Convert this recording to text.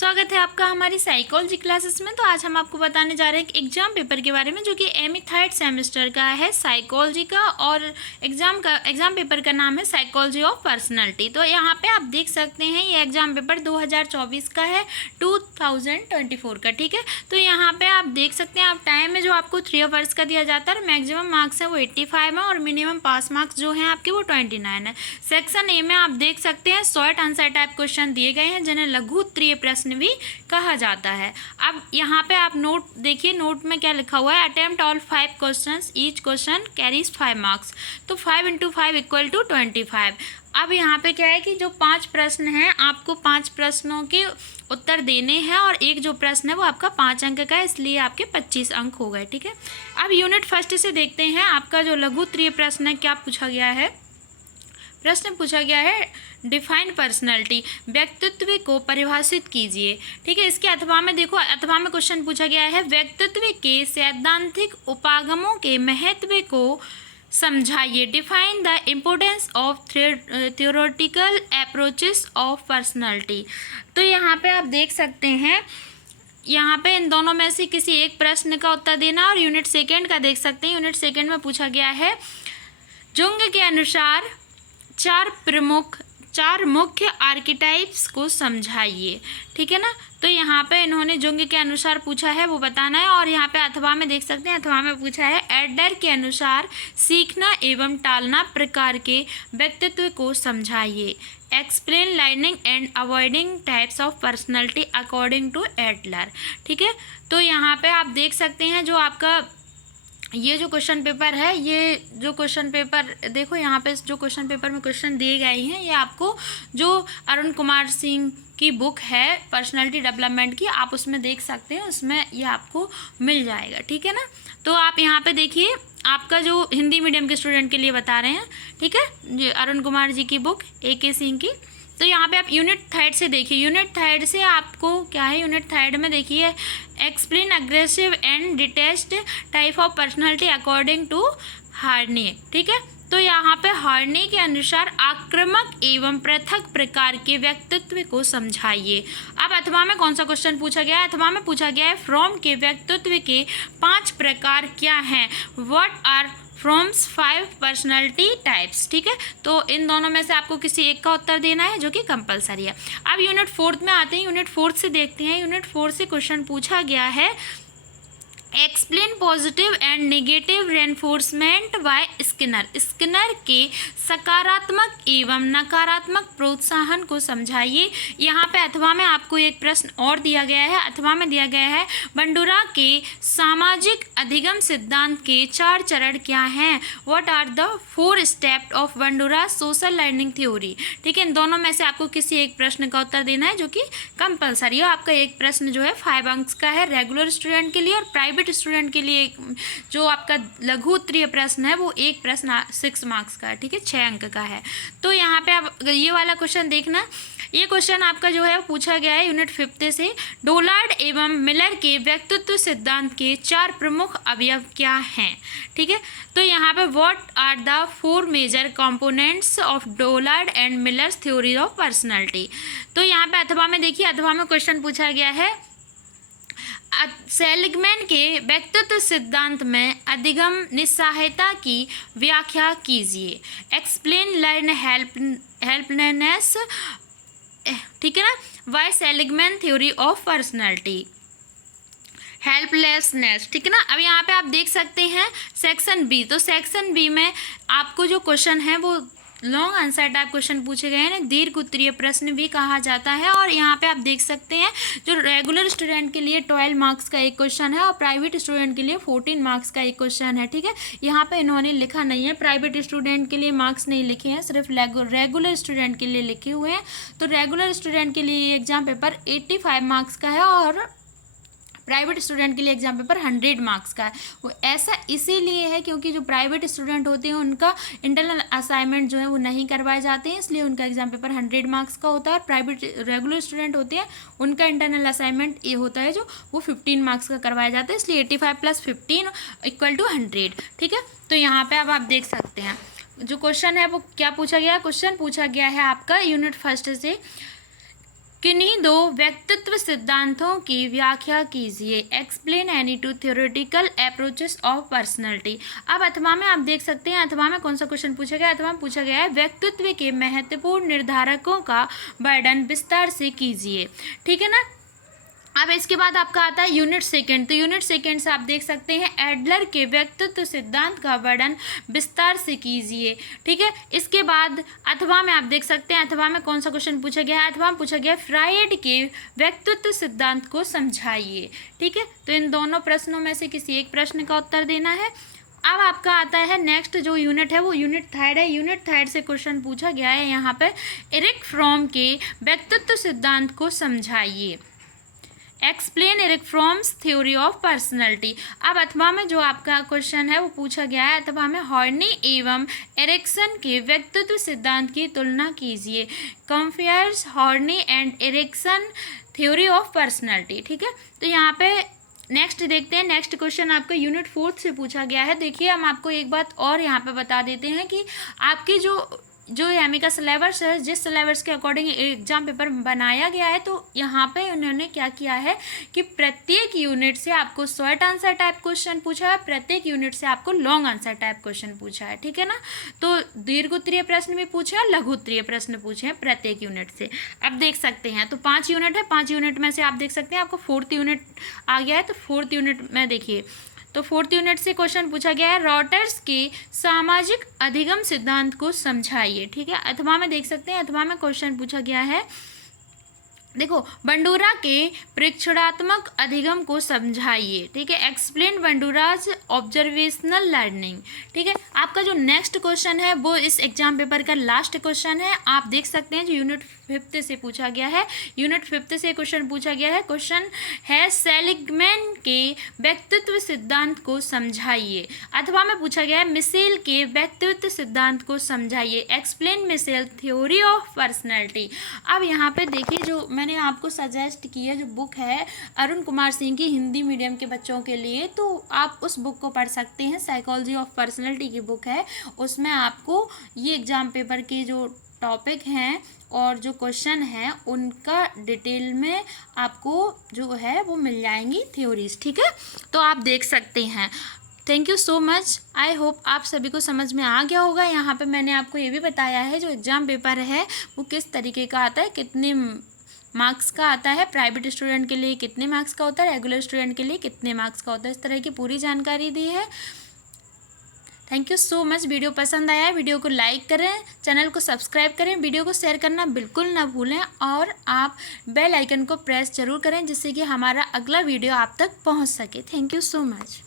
स्वागत है आपका हमारी साइकोलॉजी क्लासेस में। तो आज हम आपको बताने जा रहे हैं एक एग्जाम पेपर के बारे में जो कि एमई थर्ड सेमेस्टर का है साइकोलॉजी का, और एग्जाम पेपर का नाम है साइकोलॉजी ऑफ पर्सनालिटी। तो यहाँ पे आप देख सकते हैं ये एग्जाम पेपर 2024 का है, 2024 का, ठीक है। तो यहाँ पे आप देख सकते हैं, आप टाइम में जो आपको 3 आवर्स का दिया जाता है, मैक्सिमम मार्क्स है वो 85 है और मिनिमम पास मार्क्स जो हैं आपके वो 29 है। सेक्शन ए में आप देख सकते हैं शॉर्ट आंसर टाइप क्वेश्चन दिए गए हैं जिन्हें लघु उत्तरीय प्रश्न भी कहा जाता है। अब यहाँ पे आप नोट देखिए, नोट में क्या लिखा हुआ है, attempt all 5 questions, each question carries 5 marks. तो 5 × 5 = 25। अब यहाँ पे क्या है कि जो 5 प्रश्न हैं आपको 5 प्रश्नों के उत्तर देने हैं और एक जो प्रश्न है वो आपका 5 अंक का है, इसलिए आपके 25 अंक हो गए, ठीक है। अब यूनिट फर्स्ट से देखते हैं आपका जो लघु उत्तरीय प्रश्न है क्या पूछा गया है। प्रश्न पूछा गया है डिफाइन पर्सनैलिटी, व्यक्तित्व को परिभाषित कीजिए, ठीक है। इसके अथवा में देखो, अथवा में क्वेश्चन पूछा गया है व्यक्तित्व के सैद्धांतिक उपागमों के महत्व को समझाइए, define the importance of theoretical approaches of personality. तो यहाँ पे आप देख सकते हैं, यहाँ पे इन दोनों में से किसी एक प्रश्न का उत्तर देना। और यूनिट सेकेंड का देख सकते हैं, यूनिट सेकेंड में पूछा गया है जुंग के अनुसार चार मुख्य आर्किटाइप्स को समझाइए, ठीक है ना। तो यहाँ पे इन्होंने जुंग के अनुसार पूछा है वो बताना है। और यहाँ पे अथवा में देख सकते हैं, अथवा में पूछा है एडलर के अनुसार सीखना एवं टालना प्रकार के व्यक्तित्व को समझाइए, explain learning and avoiding types of personality according to Adler, ठीक है। तो यहाँ पे आप देख सकते हैं जो आपका ये जो क्वेश्चन पेपर है, ये जो क्वेश्चन पेपर देखो, यहाँ पे जो क्वेश्चन पेपर में क्वेश्चन दिए गए हैं ये आपको जो अरुण कुमार सिंह की बुक है पर्सनालिटी डेवलपमेंट की, आप उसमें देख सकते हैं, उसमें ये आपको मिल जाएगा, ठीक है ना। तो आप यहाँ पे देखिए, आपका जो हिंदी मीडियम के स्टूडेंट के लिए बता रहे हैं, ठीक है, ये अरुण कुमार जी की बुक AK सिंह की। तो यहाँ पे आप यूनिट थर्ड से देखिए, यूनिट थर्ड से आपको क्या है, यूनिट थर्ड में देखिए explain aggressive and detest type of personality according to Horney, ठीक है। तो यहाँ पे हार्नी के अनुसार आक्रामक एवं पृथक प्रकार के व्यक्तित्व को समझाइए। अब अथवा में कौन सा क्वेश्चन पूछा गया है, अथवा में पूछा गया है फ्रॉम के व्यक्तित्व के 5 प्रकार क्या हैं, what are Fromm's 5 personality types, ठीक है। तो इन दोनों में से आपको किसी एक का उत्तर देना है जो कि कंपलसरी है। अब यूनिट फोर्थ में आते हैं, यूनिट फोर्थ से देखते हैं। यूनिट फोर्थ से क्वेश्चन पूछा गया है explain positive and negative reinforcement by Skinner, Skinner के सकारात्मक एवं नकारात्मक प्रोत्साहन को समझाइए। यहाँ पे अथवा में आपको एक प्रश्न और दिया गया है, अथवा में दिया गया है बंडूरा के सामाजिक अधिगम सिद्धांत के 4 चरण क्या हैं, what are the 4 step of Bandura social learning theory, ठीक है। इन दोनों में से आपको किसी एक प्रश्न का उत्तर देना है जो कि कंपलसरी है। आपका एक प्रश्न जो है 5 अंक का है रेगुलर स्टूडेंट के लिए, और प्राइवेट स्टूडेंट के लिए जो आपका लघु उत्तरीय प्रश्न है वो एक प्रश्न 6 मार्क्स का है, ठीक है, 6 अंक का है। तो यहाँ पे आप ये वाला क्वेश्चन देखना, ये क्वेश्चन आपका जो है वो पूछा गया है यूनिट 5 से डोलार्ड एवं मिलर के व्यक्तित्व सिद्धांत के 4 प्रमुख अवयव क्या हैं, ठीक है। तो यहाँ पे what are the 4 major components of Dollard and Miller's theory of personality. तो यहाँ पे अथवा में देखिए, अथवा में क्वेश्चन पूछा गया है सेलिगमैन के व्यक्तित्व सिद्धांत में अधिगम निस्सहायता की व्याख्या कीजिए, एक्सप्लेन लर्न हेल्पलेसनेस, ठीक है ना, why Seligman theory of personality helplessness, ठीक है ना। अब यहाँ पे आप देख सकते हैं सेक्शन बी, तो सेक्शन बी में आपको जो क्वेश्चन है वो लॉन्ग आंसर टाइप क्वेश्चन पूछे गए हैं, दीर्घ उत्तरीय प्रश्न भी कहा जाता है। और यहाँ पे आप देख सकते हैं जो रेगुलर स्टूडेंट के लिए 12 मार्क्स का एक क्वेश्चन है और प्राइवेट स्टूडेंट के लिए 14 मार्क्स का एक क्वेश्चन है, ठीक है। यहाँ पे इन्होंने लिखा नहीं है, प्राइवेट स्टूडेंट के लिए मार्क्स नहीं लिखे हैं, सिर्फ रेगुलर स्टूडेंट के लिए लिखे हुए हैं। तो रेगुलर स्टूडेंट के लिए एग्जाम पेपर 85 मार्क्स का है और प्राइवेट स्टूडेंट के लिए एग्जाम पेपर 100 मार्क्स का है। वो ऐसा इसीलिए है क्योंकि जो प्राइवेट स्टूडेंट होते हैं उनका इंटरनल असाइनमेंट जो है वो नहीं करवाए जाते हैं, इसलिए उनका एग्जाम पेपर 100 मार्क्स का होता है। और प्राइवेट रेगुलर स्टूडेंट होते हैं उनका इंटरनल असाइनमेंट ये होता है जो वो 15 मार्क्स का करवाया जाता है, इसलिए 85 + 15 = 100, ठीक है। तो यहाँ पर अब आप देख सकते हैं जो क्वेश्चन है वो क्या पूछा गया, क्वेश्चन पूछा गया है आपका यूनिट फर्स्ट से किन्हीं दो व्यक्तित्व सिद्धांतों की व्याख्या कीजिए। Explain any two theoretical approaches of personality. अब अथवा में आप देख सकते हैं अथवा में कौन सा क्वेश्चन पूछा गया है। अथवा में पूछा गया है व्यक्तित्व के महत्वपूर्ण निर्धारकों का वर्णन विस्तार से कीजिए। ठीक है ना। अब इसके बाद आपका आता है यूनिट सेकंड। तो यूनिट सेकंड से आप देख सकते हैं एडलर के व्यक्तित्व सिद्धांत का वर्णन विस्तार से कीजिए। ठीक है। इसके बाद अथवा में आप देख सकते हैं अथवा में कौन सा क्वेश्चन पूछा गया है। अथवा में पूछा गया है फ्रायड के व्यक्तित्व सिद्धांत को समझाइए। ठीक है। तो इन दोनों प्रश्नों में से किसी एक प्रश्न का उत्तर देना है। अब आपका आता है नेक्स्ट जो यूनिट है वो यूनिट थर्ड है। यूनिट थर्ड से क्वेश्चन पूछा गया है यहाँ पे एरिक फ्रॉम के व्यक्तित्व सिद्धांत को समझाइए। Explain Erich Fromm's theory of personality. अब अथवा में जो आपका क्वेश्चन है वो पूछा गया है अथवा में हॉर्नी एवं एरिक्सन के व्यक्तित्व सिद्धांत की तुलना कीजिए। Compares horny and Ericsson theory of personality. ठीक है। तो यहाँ पे नेक्स्ट देखते हैं। नेक्स्ट क्वेश्चन आपका यूनिट फोर्थ से पूछा गया है। देखिए हम आपको एक बात और यहाँ पे बता देते हैं कि आपकी जो यामी का सिलेबस है जिस सिलेबस के अकॉर्डिंग एग्जाम पेपर बनाया गया है तो यहाँ पे उन्होंने क्या किया है कि प्रत्येक यूनिट से आपको शॉर्ट आंसर टाइप क्वेश्चन पूछा है, प्रत्येक यूनिट से आपको लॉन्ग आंसर टाइप क्वेश्चन पूछा है। ठीक है ना। तो दीर्घ उत्तरीय प्रश्न भी पूछे हैं, लघु उत्तरीय प्रश्न पूछे हैं प्रत्येक यूनिट से। अब देख सकते हैं तो 5 यूनिट है, 5 यूनिट में से आप देख सकते हैं आपको 4th यूनिट आ गया है। तो 4th यूनिट में देखिए तो 4th यूनिट से क्वेश्चन पूछा गया है रॉटर्स के सामाजिक अधिगम सिद्धांत को समझाइए। ठीक है। अथवा में देख सकते हैं अथवा में क्वेश्चन पूछा गया है देखो बंडूरा के प्रेक्षणात्मक अधिगम को समझाइए। ठीक है। Explain Bandura's observational learning. ठीक है। आपका जो नेक्स्ट क्वेश्चन है वो इस एग्जाम पेपर का लास्ट क्वेश्चन है। आप देख सकते हैं जो यूनिट 5th से पूछा गया है। यूनिट 5th से क्वेश्चन पूछा गया है। क्वेश्चन है सेलिगमैन के व्यक्तित्व सिद्धांत को समझाइए। अथवा में पूछा गया है मिशेल के व्यक्तित्व सिद्धांत को समझाइए। Explain Mischel theory of personality. अब यहाँ पे देखिए जो मैंने आपको सजेस्ट किया जो बुक है अरुण कुमार सिंह की हिंदी मीडियम के बच्चों के लिए, तो आप उस बुक को पढ़ सकते हैं। साइकोलॉजी ऑफ पर्सनैलिटी की बुक है। उसमें आपको ये एग्जाम पेपर के जो टॉपिक हैं और जो क्वेश्चन हैं उनका डिटेल में आपको जो है वो मिल जाएंगी थ्योरीज। ठीक है। तो आप देख सकते हैं। Thank you so much. I hope आप सभी को समझ में आ गया होगा। यहाँ पे मैंने आपको ये भी बताया है जो एग्ज़ाम पेपर है वो किस तरीके का आता है, कितने मार्क्स का आता है, प्राइवेट स्टूडेंट के लिए कितने मार्क्स का होता है, रेगुलर स्टूडेंट के लिए कितने मार्क्स का होता है, इस तरह की पूरी जानकारी दी है। Thank you so much. Video पसंद आया है वीडियो को लाइक करें, चैनल को सब्सक्राइब करें, वीडियो को शेयर करना बिल्कुल ना भूलें और आप बेल आइकन को प्रेस जरूर करें जिससे कि हमारा अगला वीडियो आप तक पहुंच सके। Thank you so much.